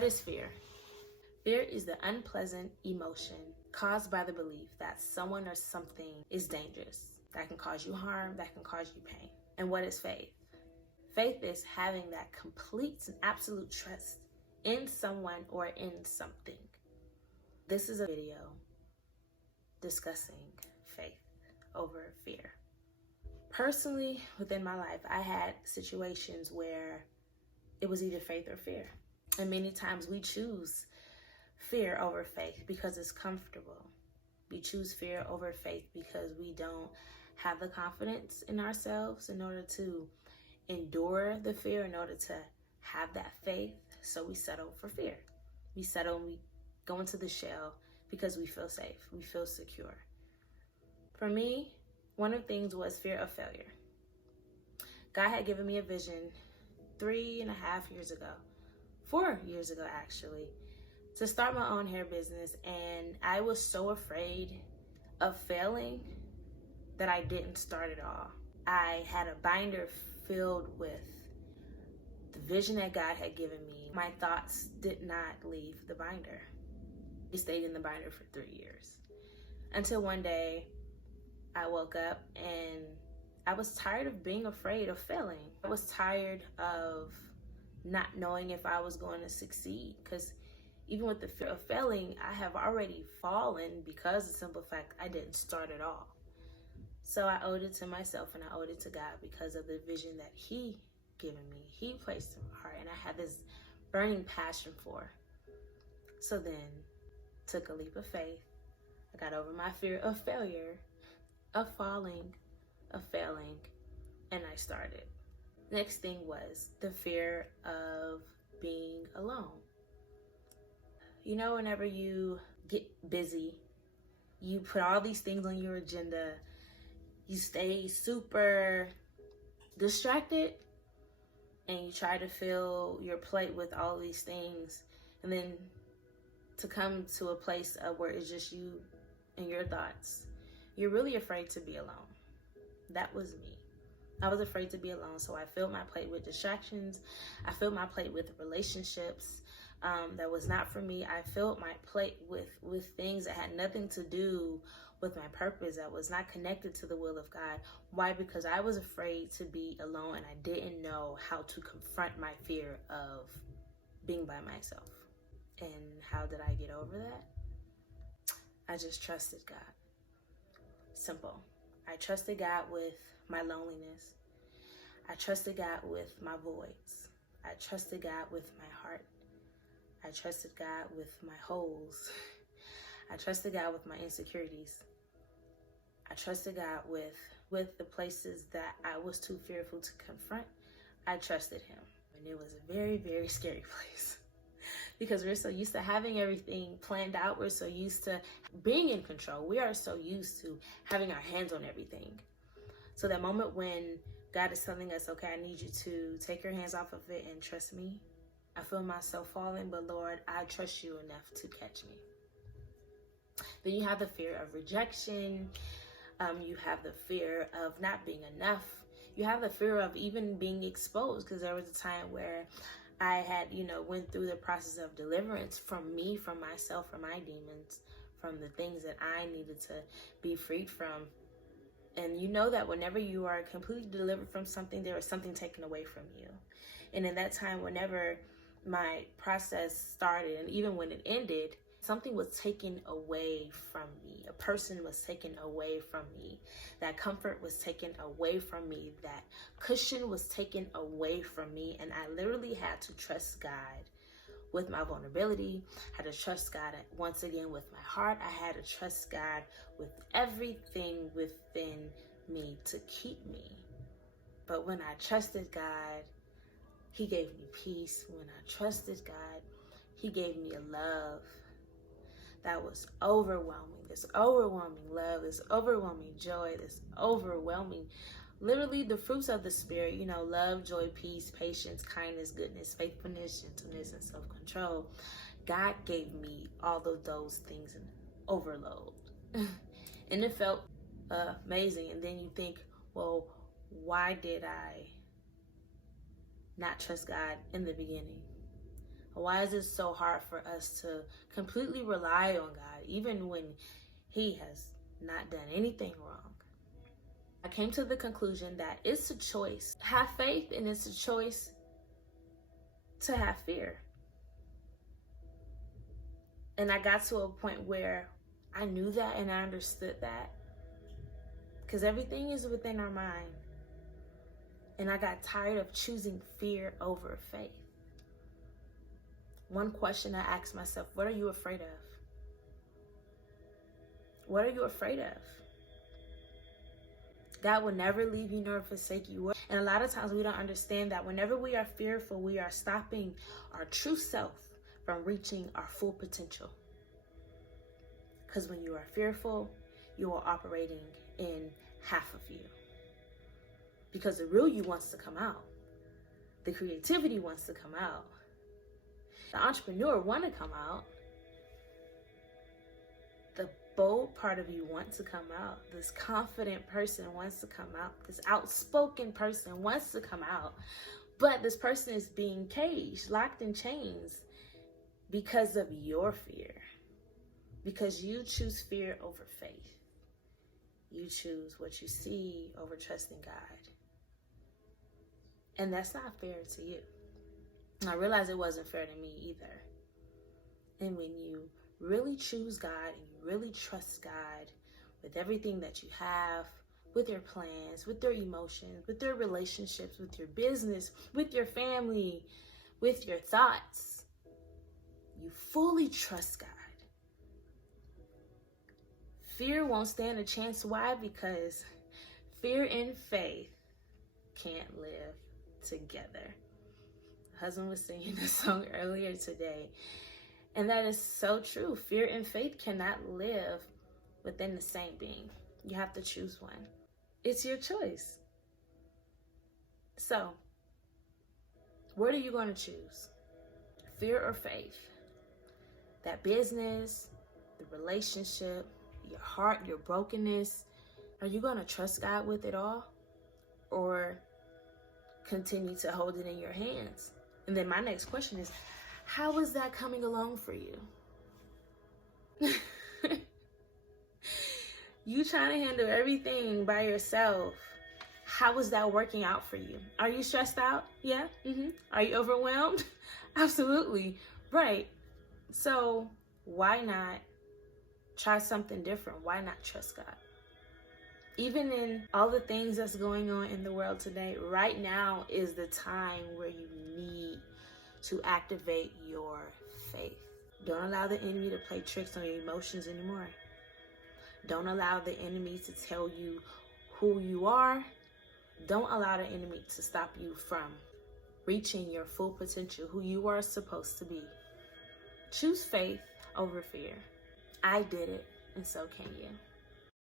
What is fear? Fear is the unpleasant emotion caused by the belief that someone or something is dangerous, that can cause you harm, that can cause you pain. And what is faith? Faith is having that complete and absolute trust in someone or in something. This is a video discussing faith over fear. Personally, within my life, I had situations where it was either faith or fear. And many times we choose fear over faith because it's comfortable. We choose fear over faith because we don't have the confidence in ourselves in order to endure the fear, in order to have that faith. So we settle for fear. We settle and we go into the shell because we feel safe, we feel secure. For me, one of the things was fear of failure. God had given me a vision 3.5 years ago, 4 years ago actually, to start my own hair business, and I was so afraid of failing that I didn't start at all. I had a binder filled with the vision that God had given me. My thoughts did not leave the binder. They stayed in the binder for 3 years. Until one day, I woke up and I was tired of being afraid of failing. I was tired of not knowing if I was going to succeed, because even with the fear of failing, I have already fallen because of the simple fact I didn't start at all. So I owed it to myself and I owed it to God because of the vision that He given me. He placed in my heart and I had this burning passion for. So then, took a leap of faith. I got over my fear of failure, of falling, of failing, and I started. Next thing was the fear of being alone. You know, whenever you get busy, you put all these things on your agenda, you stay super distracted, and you try to fill your plate with all these things, and then to come to a place of where it's just you and your thoughts, you're really afraid to be alone. That was me. I was afraid to be alone, so I filled my plate with distractions. I filled my plate with relationships that was not for me. I filled my plate with things that had nothing to do with my purpose, that was not connected to the will of God. Why? Because I was afraid to be alone and I didn't know how to confront my fear of being by myself. And how did I get over that? I just trusted God. Simple. I trusted God with my loneliness. I trusted God with my voids. I trusted God with my heart. I trusted God with my holes. I trusted God with my insecurities. I trusted God with the places that I was too fearful to confront. I trusted Him. And it was a very, very scary place. Because we're so used to having everything planned out. We're so used to being in control. We are so used to having our hands on everything. So that moment when God is telling us, okay, I need you to take your hands off of it and trust me. I feel myself falling, but Lord, I trust you enough to catch me. Then you have the fear of rejection. You have the fear of not being enough. You have the fear of even being exposed, because there was a time where I had, went through the process of deliverance from me, from myself, from my demons, from the things that I needed to be freed from. And you know that whenever you are completely delivered from something, there is something taken away from you. And in that time, whenever my process started, and even when it ended, something was taken away from me. A person was taken away from me. That comfort was taken away from me. That cushion was taken away from me. And I literally had to trust God with my vulnerability. I had to trust God once again with my heart. I had to trust God with everything within me to keep me. But when I trusted God, He gave me peace. When I trusted God, He gave me a love that was overwhelming. This overwhelming love, this overwhelming joy, this overwhelming, literally the fruits of the Spirit, love, joy, peace, patience, kindness, goodness, faithfulness, gentleness, and self-control. God gave me all of those things in overload. And it felt amazing. And then you think, well, why did I not trust God in the beginning? Why is it so hard for us to completely rely on God, even when He has not done anything wrong? I came to the conclusion that it's a choice. Have faith, and it's a choice to have fear. And I got to a point where I knew that and I understood that. Because everything is within our mind. And I got tired of choosing fear over faith. One question I asked myself, what are you afraid of? What are you afraid of? God will never leave you nor forsake you. And a lot of times we don't understand that whenever we are fearful, we are stopping our true self from reaching our full potential. Because when you are fearful, you are operating in half of you. Because the real you wants to come out. The creativity wants to come out. The entrepreneur wants to come out. The bold part of you wants to come out. This confident person wants to come out. This outspoken person wants to come out. But this person is being caged, locked in chains because of your fear. Because you choose fear over faith. You choose what you see over trusting God. And that's not fair to you. I realized it wasn't fair to me either. And when you really choose God and you really trust God with everything that you have, with your plans, with your emotions, with your relationships, with your business, with your family, with your thoughts, you fully trust God. Fear won't stand a chance. Why? Because fear and faith can't live together. My husband was singing this song earlier today, and that is so true. Fear and faith cannot live within the same being. You have to choose one. It's your choice. So, what are you going to choose? Fear or faith? That business, the relationship, your heart, your brokenness, are you going to trust God with it all? Or continue to hold it in your hands? And then my next question is, how is that coming along for you? You trying to handle everything by yourself. How is that working out for you? Are you stressed out? Yeah? Are you overwhelmed? Absolutely. Right. So why not try something different? Why not trust God? Even in all the things that's going on in the world today, right now is the time where you need to activate your faith. Don't allow the enemy to play tricks on your emotions anymore. Don't allow the enemy to tell you who you are. Don't allow the enemy to stop you from reaching your full potential, who you are supposed to be. Choose faith over fear. I did it, and so can you.